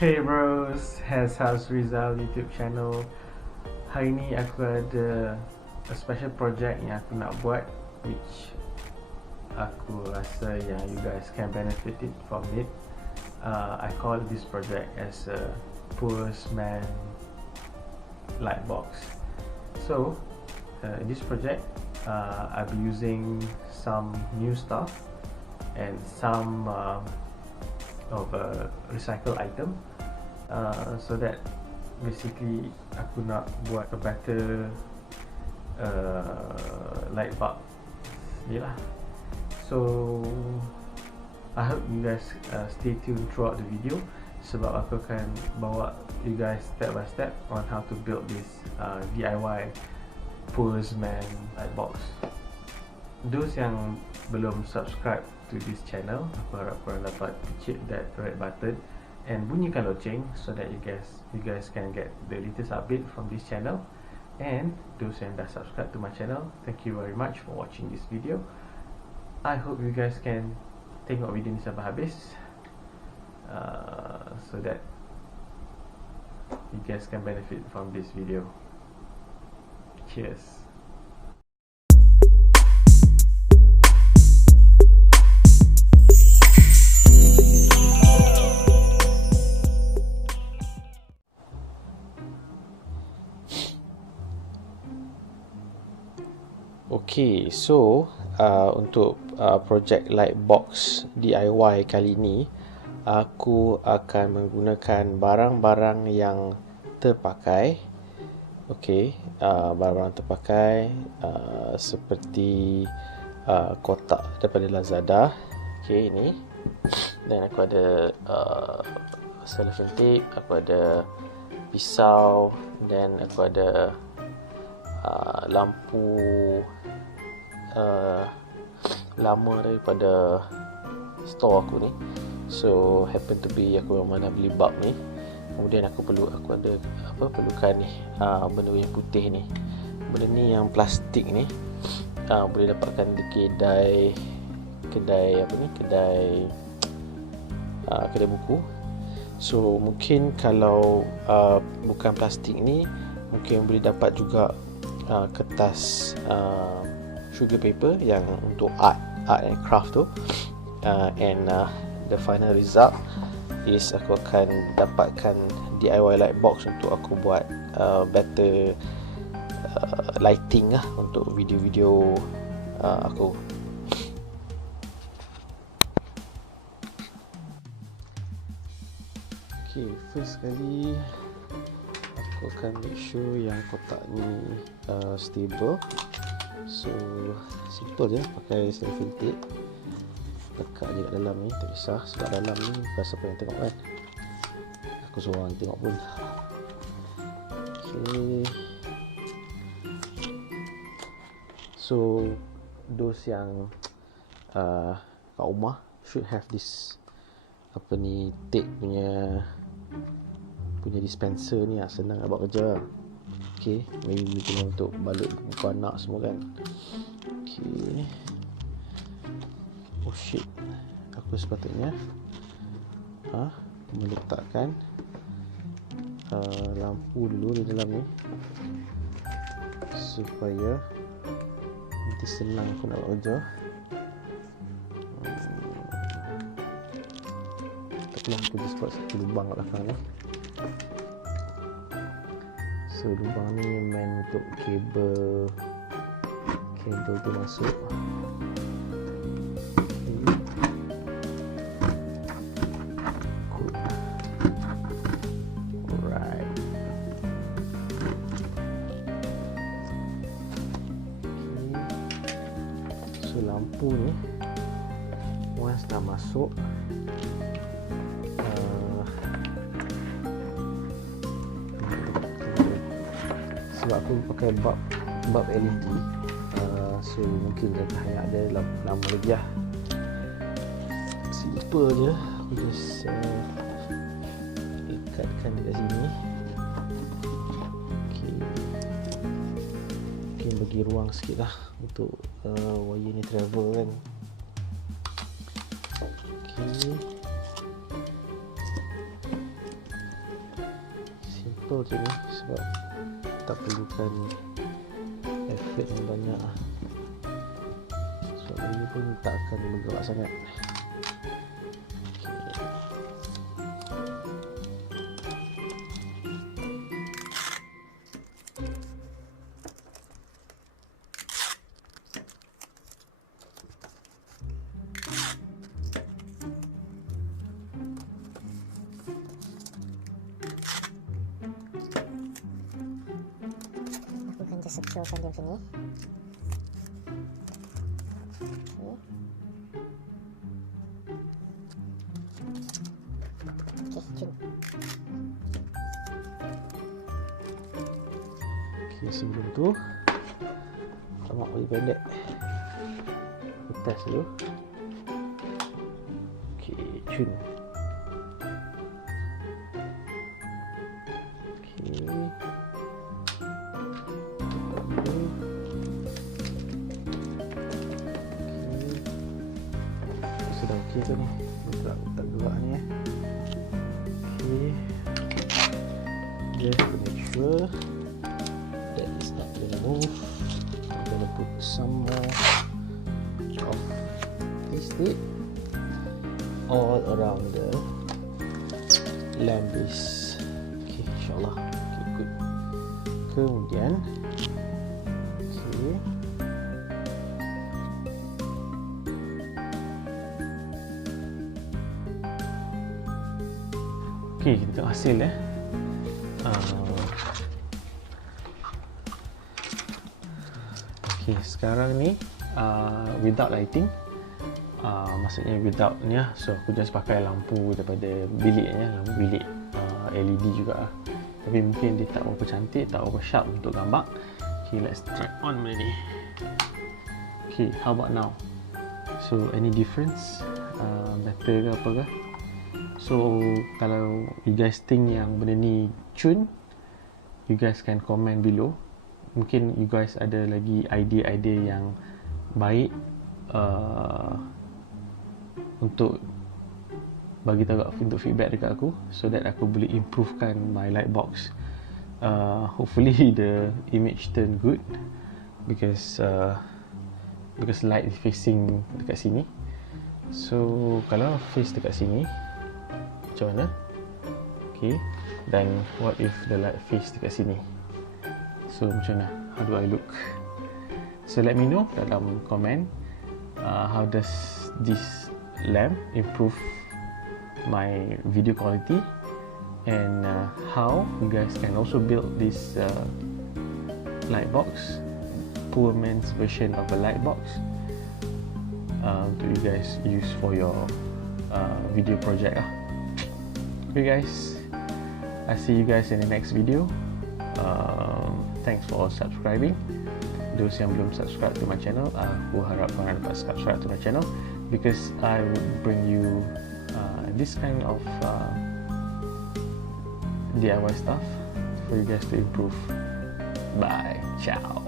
Hey bros, HezHazrizal YouTube channel. Hari ni aku ada a special project yang aku nak buat, which aku rasa yang you guys can benefit it from it. I call this project as a postman light box. So in this project, I'll be using some new stuff and some of a recycled item, so that basically aku nak buat a better light bulb ni lah. So I hope you guys stay tuned throughout the video, sebab aku akan bawa you guys step by step on how to build this DIY postman light box. Those yang belum subscribe to this channel, aku harap korang dapat kecil that red button and bunyikan loceng so that you guys can get the latest update from this channel. And those yang dah subscribe to my channel, thank you very much for watching this video. I hope you guys can tengok video ni sampai habis, so that you guys can benefit from this video. Cheers. Okay, so untuk projek light box DIY kali ni, aku akan menggunakan barang-barang yang terpakai. Okay, barang-barang terpakai seperti kotak daripada Lazada. Okay, ini. Dan aku ada cellophane tape, aku ada pisau, dan aku ada lampu lama daripada store aku ni. So happen to be aku memang dah beli bulb ni. Kemudian aku ada perlukan ni, benda yang putih ni. Benda ni yang plastik ni, boleh dapatkan di kedai buku. So mungkin kalau bukan plastik ni, mungkin boleh dapat juga kertas sugar paper yang untuk art and craft tu. And the final result is aku akan dapatkan DIY light box untuk aku buat better lighting lah untuk video-video aku. Okay, first kali aku akan make sure yang kotak ni stable. So simple je, pakai cellophane tape, lekat je kat dalam ni, tak kisah sebab dalam ni bukan siapa yang tengok kan, aku seorang tengok pun. Okay, so those yang kat rumah should have this tape punya dispenser ni, senang nak buat kerja. Okay, maybe guna untuk balut buku anak semua kan. Okay, oh shit, aku sepatutnya meletakkan lampu dulu di dalam ni supaya nanti senang aku nak buat kerja. Taklah aku just buat satu lubang kat belakang ni. So lubang ni main untuk kabel tu masuk. Cool. Alright. Okay. So lampu ni once dah masuk, sebab aku pakai bulb LED, so mungkin dia hanya ada lama lagi lah. Simple je, aku just ikatkan dekat sini. Okay, mungkin bagi ruang sikit lah untuk wire ni travel kan. Okay, simple je ni sebab tak perlukan effort yang banyak. Sebab ini pun tak akan bergerak sangat. Securkan dia macam ni. Okey, cun. Okey, sebelum tu tamak bagi pendek. Test dulu. Okey, cun. Okey. Sudah okey tu ni. Tak gerak ni okey. Just to make sure that it's not going to move, I'm going to put some more of this tape all around the lamp base. Okay, insyaAllah. Okay, good. Kemudian Okay, kita tengok hasil Okay, sekarang ni without lighting, maksudnya without ni lah. So aku just pakai lampu daripada bilik ni, lampu bilik LED juga lah. Tapi mungkin dia tak berapa cantik, tak berapa sharp untuk gambar. Okay, let's try on benda ni. Okay, how about now? So any difference? Better ke apa ke? So kalau you guys think yang benda ni cun, you guys can comment below. Mungkin you guys ada lagi idea-idea yang baik untuk bagi tahu untuk feedback dekat aku, so that aku boleh improvekan my light box. Hopefully the image turn good because light is facing dekat sini. So kalau face dekat sini macam mana? Okay, then what if the light face dekat sini? So macam mana? How do I look? So let me know dalam komen how does this lamp improve my video quality, and how you guys can also build this light box, poor man's version of a light box, to you guys use for your video project lah. Okay guys, I see you guys in the next video. Thanks for subscribing. Those yang belum subscribe to my channel, aku harap korang dapat subscribe to my channel, because I will bring you this kind of DIY stuff for you guys to improve. Bye, ciao.